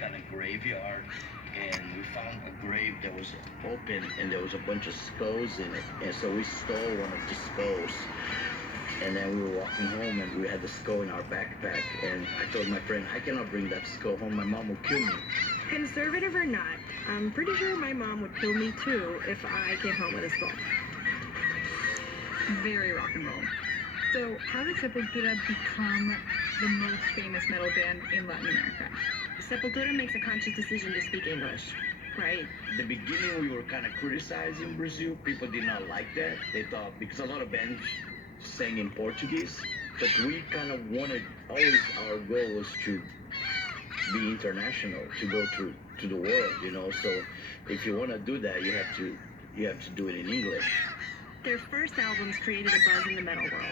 kind of graveyard, and we found a grave that was open, and there was a bunch of skulls in it. And so we stole one of the skulls, and then we were walking home, and we had the skull in our backpack. And I told my friend, I cannot bring that skull home. My mom will kill me. Conservative or not, I'm pretty sure my mom would kill me too if I came home with a skull. Very rock and roll. So, how did Sepultura become the most famous metal band in Latin America? Sepultura makes a conscious decision to speak English, right? The beginning, we were kind of criticizing Brazil. People did not like that. They thought, because a lot of bands sang in Portuguese, but we kind of wanted, always our goal was to be international, to go to the world, you know. So if you want to do that, you have to do it in English. Their first albums created a buzz in the metal world.